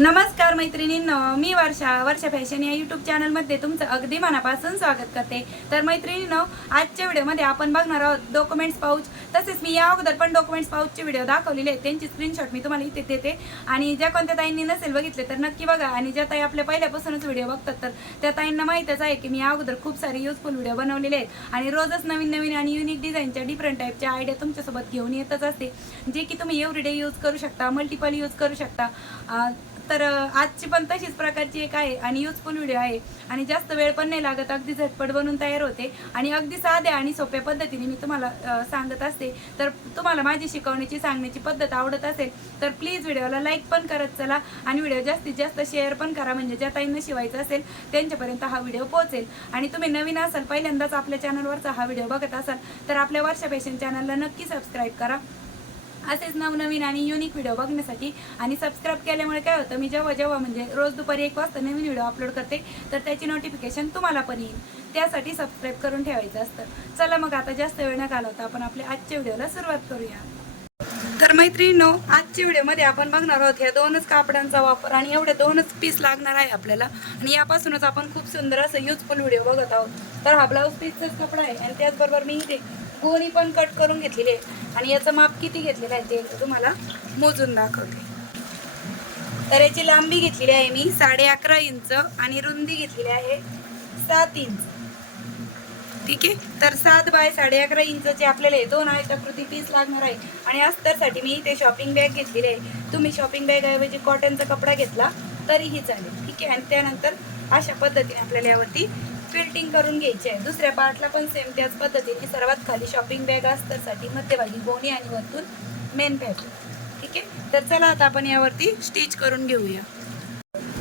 नमस्कार मैत्रिणींनो, मी वर्षा फॅशन या यूट्यूब चॅनलमध्ये तुमचं अगदी मनापासून स्वागत करते। तर मैत्रिणींनो, आजच्या व्हिडिओमध्ये आपण बघणार आहोत डॉक्युमेंट्स पाऊच। तसेच मी या अगोदर पण डॉक्युमेंट्स पाऊचचे व्हिडिओ दाखवलेले आहेत, त्यांची स्क्रीनशॉट मी तुम्हाला इथे देते आणि ज्या कोणत्या ताईंनी नसेल बघितले तर नक्की बघा। आणि ज्या ताई आपल्या पहिल्यापासूनच व्हिडिओ बघतात तर त्या ताईंना माहीतच आहे की मी या अगोदर खूप सारे युजफुल व्हिडिओ बनवलेले आहेत आणि रोजच नवीन आणि युनिक डिझाईनच्या डिफरंट टाईपच्या आयडिया तुमच्यासोबत घेऊन येतच असते, जे की तुम्ही एव्हरीडे यूज करू शकता, मल्टिपल यूज करू शकता। तर आजची पण तशीच प्रकारची एक आहे आणि युजफुल व्हिडिओ आहे आणि जास्त वेळ पण नाही लागत, अगदी झटपट बनवून तयार होते आणि अगदी साध्या आणि सोप्या पद्धतीने मी तुम्हाला सांगत असते। तर तुम्हाला माझी शिकवण्याची सांगण्याची पद्धत आवडत असेल तर प्लीज व्हिडिओला लाईक पण करत चला आणि व्हिडिओ जास्तीत जास्त शेअर पण करा, म्हणजे ज्या ताईंना शिवायचं असेल त्यांच्यापर्यंत हा व्हिडिओ पोहोचेल। आणि तुम्ही नवीन असाल, पहिल्यांदाच आपल्या चॅनलवरचा हा व्हिडिओ बघत असाल तर आपल्या वर्षा फॅशन चॅनलला नक्की सबस्क्राईब करा, असेच नवनवीन आणि युनिक व्हिडिओ बघण्यासाठी। आणि सबस्क्राईब केल्यामुळे काय होतं, मी जेव्हा म्हणजे रोज दुपारी 1 वाजता नवीन व्हिडिओ अपलोड करते तर त्याची नोटिफिकेशन तुम्हाला पण येईल, त्यासाठी सबस्क्राईब करून ठेवायचं असतं। चला मग आता जास्त वेळ न घालवता आपण आपल्या आजच्या व्हिडिओला सुरुवात करूया। तर मैत्रिणींनो, आजच्या व्हिडिओमध्ये आपण बघणार आहोत ह्या दोनच कापडांचा वापर आणि एवढे दोनच पीस लागणार आहे आपल्याला आणि यापासूनच आपण खूप सुंदर असं युजफुल व्हिडिओ बघत आहोत। तर हा ब्लाऊज पीसचाच कपडा आहे आणि त्याचबरोबर मी इथे गोणी पण कट करून घेतलेली आहे आणि याचं माप किती घेतलेलं आहे ते तुम्हाला मोजून दाखवते। तर याची लांबी घेतलेली आहे मी 11.5 इंच आणि रुंदी घेतलेली आहे 7 इंच। ठीक आहे, तर 7 बाय 11.5 इंचचे आपल्याला दोन आयताकृती पीस लागणार आहे आणि अस्तरसाठी मी इथे शॉपिंग बॅग घेतलेली आहे। तुम्ही शॉपिंग बॅग ऐवजी कॉटनचा कपडा घेतला तरीही चालेल। ठीक आहे, आणि त्यानंतर अशा पद्धतीने आपल्याला यावरती फिल्टिंग करून घ्यायची आहे। दुसऱ्या पार्टला पण सेम त्याच पद्धतीने, सर्वात खाली शॉपिंग बॅग अस्तरसाठी, मध्यभागी गोणी आणि वरतून मेन पॅटर्न। ठीक आहे, तर चला आता आपण यावरती स्टिच करून घेऊया।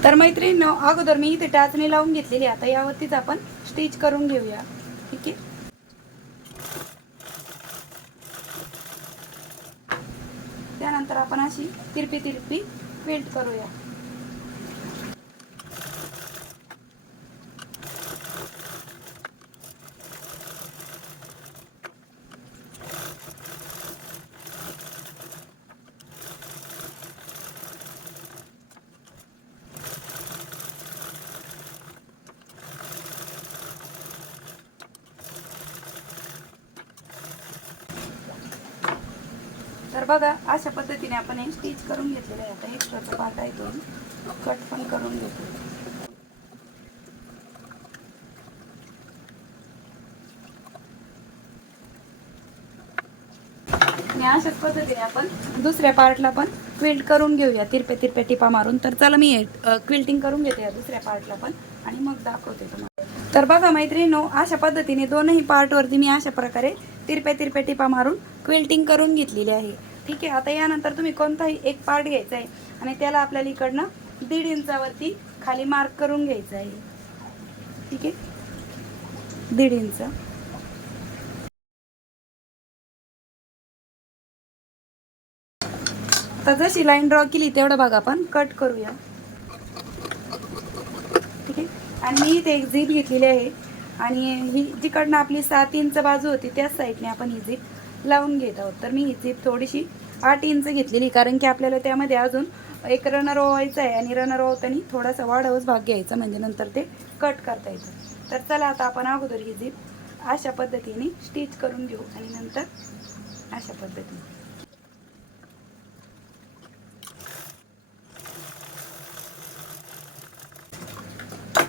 तर मैत्रिणींनो, अगोदर मी इथे टाचणी लावून घेतलेली, आता यावरतीच आपण स्टिच करून घेऊया। ठीक आहे, त्यानंतर आपण अशी तिरपी क्विल्ट करूया। तर बघा, अशा पद्धतीने आपण हे स्टिच करून घेतलेलं आहे। आता एक्स्ट्राचा पार्ट आहे तो कट पण करून घेतो। आणि अशाच पद्धतीने आपण दुसऱ्या पार्टला पण क्विल्ट करून घेऊया, तिरपे टिपा मारून। तर चला मी क्विल्टिंग करून घेते या दुसऱ्या पार्टला पण आणि मग दाखवते तुम्हाला। तर बघा मैत्रिणींनो, अशा पद्धतीने दोनही पार्टवरती मी अशा प्रकारे तिरपे टिपा मारून क्विल्टिंग करून घेतलेली आहे। ठीक आहे, आता यानंतर तुम्ही कोणताही एक पार्ट घ्यायचा आहे आणि त्याला आपल्याला इकडनं 1.5 इंचावरती खाली मार्क करून घ्यायचं आहे। ठीक आहे, 1.5 इंच। आता जशी लाईन ड्रॉ केली तेवढं भाग आपण कट करूया। ठीक आहे, आणि मी इथे एक झीप घेतलेली आहे आणि ही जिकडनं आपली 7 इंच बाजू होती त्याच साईडने आपण ही झीप लावून घेत आहोत। तर मी ही झीप थोडीशी 8 इंच घेतलेली, कारण की आपल्याला त्यामध्ये अजून एक रनर ओवायचा आहे आणि रनर ओवताना थोडासा वाढवच भाग घ्यायचा, म्हणजे नंतर ते कट करता येतं। तर चला आता आपण अगोदर ही झीप अशा पद्धतीने स्टिच करून घेऊ आणि नंतर अशा पद्धतीने।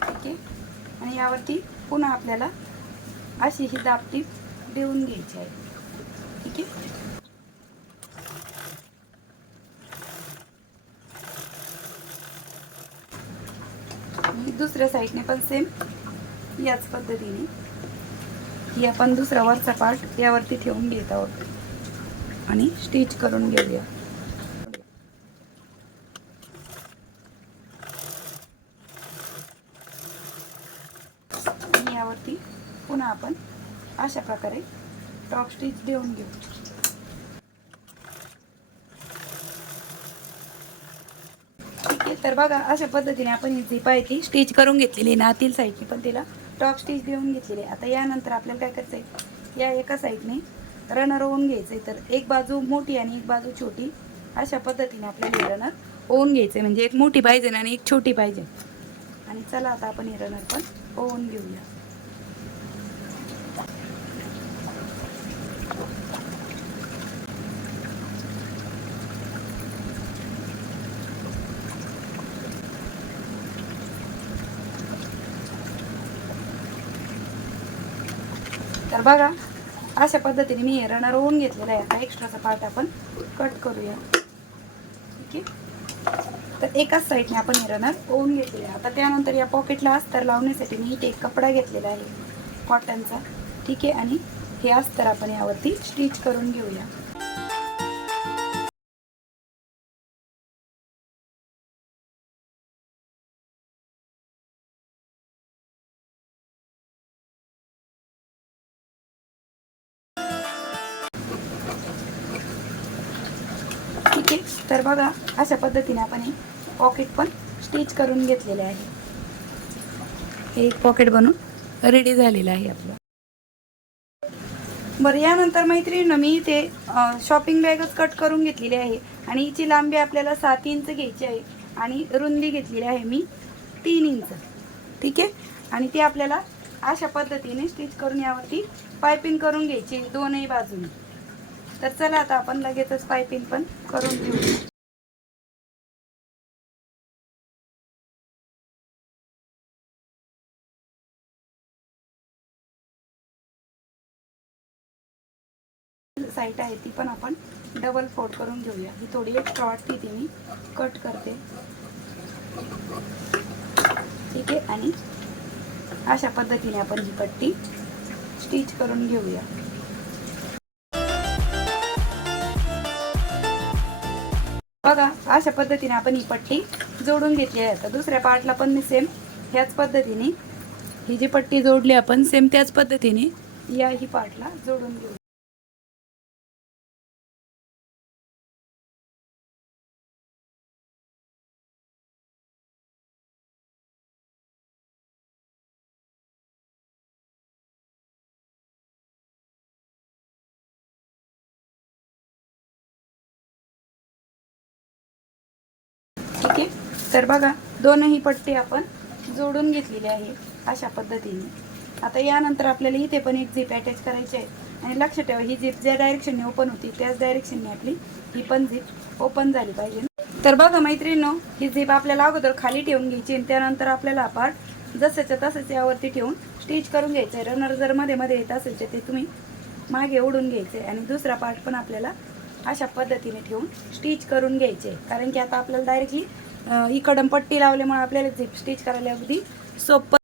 ओके, आणि यावरती पुन्हा आपल्याला अशी ही दाबटीप देऊन घ्यायची आहे। ठीक आहे, आणि दुसऱ्या साईडने पण सेम याच पद्धतीने ही आपण दुसरा वरचा पार्ट यावरती ठेवून घेत आहोत आणि स्टिच करून घेऊया। आणि यावरती पुन्हा आपण अशा प्रकारे टॉप स्टिच देऊन घेऊ। ठीक आहे, तर बघा अशा पद्धतीने आपण ही झीप आहे ती स्टिच करून घेतलेली आहे, आतील साईडने पण तिला टॉप स्टिच देऊन घेतलेली आहे। आता यानंतर आपल्याला काय करायचं आहे, या एका साईडने रनर होऊन घ्यायचं आहे। तर एक बाजू मोठी आणि एक बाजू छोटी, अशा पद्धतीने आपल्याला रनर ओवून घ्यायचं, म्हणजे एक मोठी पाहिजे आणि एक छोटी पाहिजे. आणि चला आता आपण हे रनर पण ओवून घेऊया. तर बघा अशा पद्धतीने मी हे रनर ओवून घेतलेलं आहे. आता एक्स्ट्राचा पार्ट आपण कट करूया. ठीक आहे, तर एकाच साईडने आपण हे रनर ओवून घेतलेलं आहे. आता त्यानंतर या पॉकेटला अस्तर लावण्यासाठी मी इथे एक कपडा घेतलेला आहे कॉटनचा. ठीक आहे, आणि हे अस्तर आपण यावरती स्टिच करून घेऊया. ठीक आहे, तर बघा अशा पद्धतीने आपण हे पॉकेट पण स्टिच करून घेतलेले आहे. हे एक पॉकेट बनून रेडी झालेलं आहे आपलं. बरं, यानंतर मैत्रिणींनो मी ते शॉपिंग बॅगच कट करून घेतलेली आहे आणि हिची लांबी आपल्याला 7 इंच घ्यायची आहे आणि रुंदी घेतलेली आहे मी 3 इंच. ठीक आहे, आणि ती आपल्याला अशा पद्धतीने स्टिच करून यावरती पायपिंग करून घ्यायची दोनही बाजूने. तर चला आता आपण लगेचच पायपिंग पण करून घेऊ. साईड आहे ती पण आपण डबल फोल्ड करून घेऊया. ही थोडी एक्स्ट्रा वाटते ती मी कट करते. ठीक आहे, आणि अशा पद्धतीने आपण ही पट्टी स्टिच करून घेऊया. बघा अशा पद्धतीने आपण ही पट्टी जोडून घेतली आहे. आता दुसऱ्या पार्टला पण मी सेम ह्याच पद्धतीने ही जी पट्टी जोडली आपण सेम त्याच पद्धतीने या ही पार्टला जोडून घेऊ. ठीक आहे, तर बघा दोनही पट्टी आपण जोडून घेतलेली आहे अशा पद्धतीने. आता यानंतर आपल्याला इथे पण एक झिप अटॅच करायची आहे. आणि लक्ष ठेवा ही झिप ज्या डायरेक्शनने ओपन होती त्याच डायरेक्शनने आपली ही पण झिप ओपन झाली पाहिजे. तर बघा मैत्रिणींनो, ही झिप आपल्याला अगोदर खाली ठेवून घ्यायची आणि त्यानंतर आपल्याला हा पार्ट जसंच्या तसंच यावरती ठेवून स्टिच करून घ्यायचं आहे. रनर जर मध्ये मध्ये येत असेल तर ते तुम्ही मागे ओढून घ्यायचे आणि दुसरा पार्ट पण आपल्याला अशा पद्धतीने ठेवून स्टिच करून घ्यायचे. कारण की आता आपल्याला डायरेक्टली इकडं पट्टी लावल्यामुळे आपल्याला झिप स्टिच करायला अगदी सोपं.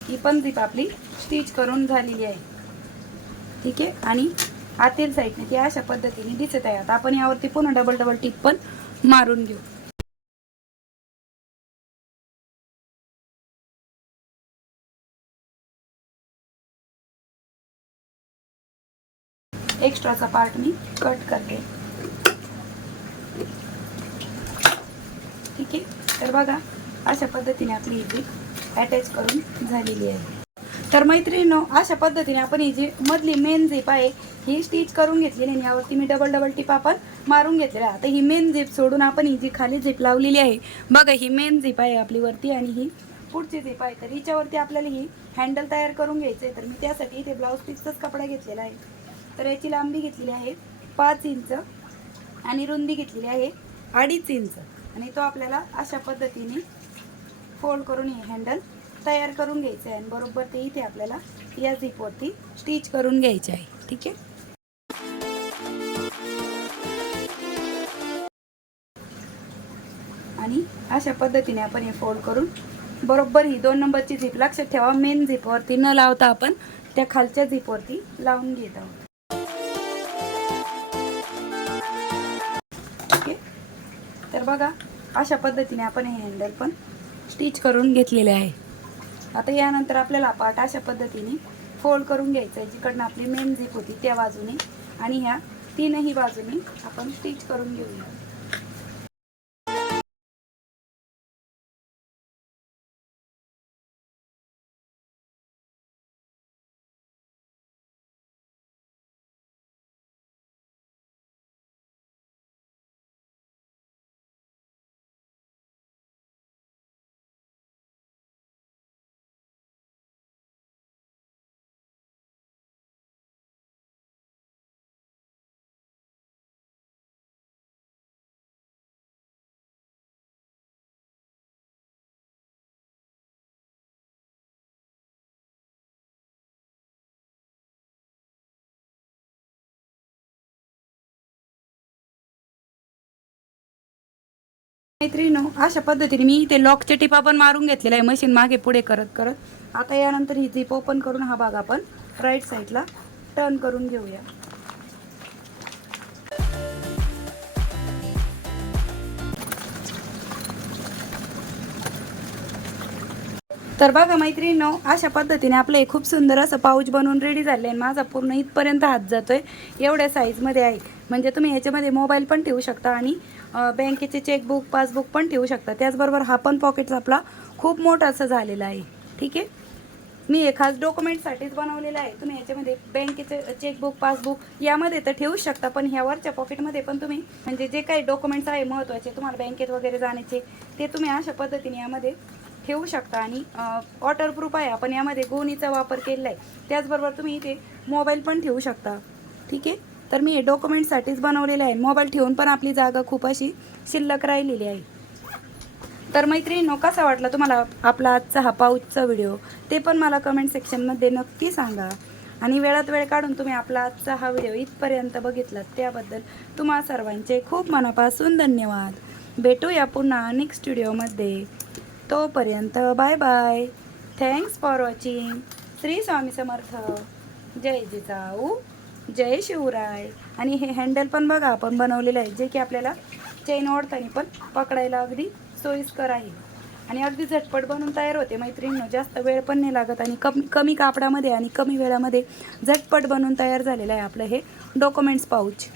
ही पण झिप आपली स्टिच करून झालेली आहे. ठीक आहे, आणि आतील साईडने ती अशा पद्धतीने दिसत आहे. आता आपण यावरती पुन्हा डबल डबल टिप पण मारून घेऊ. एक्स्ट्राचा पार्ट मी कट करते. ठीक आहे, तर बघा अशा पद्धतीने आपली ही झिप अटॅच करून झालेली आहे. तर मैत्रिणींनो, अशा पद्धतीने आपण ही जी मधली मेन झिप आहे ही स्टिच करून घेतलेली आणि यावरती मी डबल डबल टिप आपण मारून घेतलेला. आता ही मेन झिप सोडून आपण ही जी खाली झिप लावलेली आहे बघा, ही मेन झिप आहे आपली वरती आणि ही पुढची झिप आहे. तर हिच्यावरती आपल्याला ही हँडल तयार करून घ्यायचं आहे. तर मी त्यासाठी इथे ब्लाऊज पीसचाच कपडा घेतलेला आहे. तर याची लांबी घेतलेली आहे 5 इंच आणि रुंदी घेतलेली आहे 2.5 इंच आणि तो आपल्याला अशा पद्धतीने फोल्ड करून हे हँडल तयार करून घ्यायचं आहे आणि बरोबर ते इथे आपल्याला या झिपवरती स्टिच करून घ्यायचे आहे. ठीक आहे, आणि अशा पद्धतीने आपण हे फोल्ड करून बरोबर ही 2 नंबरची झिप लक्षात ठेवा मेन झिपवरती न लावता आपण त्या खालच्या झिपवरती लावून घेत आहोत. ठीक आहे, तर बघा अशा पद्धतीने आपण हे हँडल पण स्टिच करून घेतलेले आहे. आता यानंतर आपल्याला पार्ट अशा पद्धतीने फोल्ड करून घ्यायचं आहे, जिकडनं आपली मेन झिप होती त्या बाजूने, आणि ह्या तीनही बाजूने आपण स्टिच करून घेऊया. मैत्रिणींनो, अशा पद्धतीने मी इथे लॉकचे टिपा पण मारून घेतलेला आहे मशीन मागे पुढे करत करत. आता यानंतर ही झिप ओपन करून हा भाग आपण राईट साईडला टर्न करून घेऊया. तर बघा मैत्रिणींनो, अशा पद्धतीने आपलं हे खूप सुंदर असं पाऊच बनवून रेडी झाले आहे. माझा पूर्ण इथपर्यंत हात जातोय, एवढ्या साईजमध्ये आहे. म्हणजे तुम्ही याच्यामध्ये मोबाईल पण ठेवू शकता आणि बँकेचे चेकबुक पासबुक पण ठेवू शकता. त्याचबरोबर हा पण पॉकेट आपला खूप मोठा असं झालेला आहे. ठीक आहे, मी हे खास डॉक्युमेंटसाठीच बनवलेलं आहे. तुम्ही याच्यामध्ये बँकेचे चेकबुक पासबुक यामध्ये तर ठेवू शकता, पण ह्यावरच्या पॉकेटमध्ये पण तुम्ही म्हणजे जे काही डॉक्युमेंट्स आहे महत्त्वाचे तुम्हाला बँकेत वगैरे जाण्याचे, ते तुम्ही अशा पद्धतीने यामध्ये ठेवू शकता. आणि वॉटरप्रूफ आहे, आपण यामध्ये गोणीचा वापर केलेला आहे. त्याचबरोबर तुम्ही इथे मोबाईल पण ठेवू शकता. ठीक आहे, तर मी हे डॉक्युमेंटसाठीच बनवलेलं आहे. मोबाईल ठेवून पण आपली जागा खूप अशी शिल्लक राहिलेली आहे. तर मैत्रिणींनो, कसा वाटला तुम्हाला आपला आजचा हा पाऊचचा व्हिडिओ, ते पण मला कमेंट सेक्शनमध्ये नक्की सांगा. आणि वेळात वेळ काढून तुम्ही आपला आजचा हा व्हिडिओ इथपर्यंत बघितलात त्याबद्दल तुम्हा सर्वांचे खूप मनापासून धन्यवाद. भेटूया पुन्हा नेक्स्ट व्हिडिओमध्ये. तोपर्यंत bye bye. Thanks for watching. Shri Swami Samarth. जय जिजाऊ, जय शिवराय. आणि हे हँडल पण बघा आपण बनवलेलं आहे, जे की आपल्याला चेन ओढताना पण पकडायला अगदी सोयीस्कर आहे आणि अगदी झटपट बनवून तयार होते मैत्रिणींनो. जास्त वेळ पण नाही लागत आणि कमी कापडामध्ये आणि कमी वेळामध्ये झटपट बनवून तयार झालेलं आहे आपलं हे डॉक्युमेंट्स पाऊच.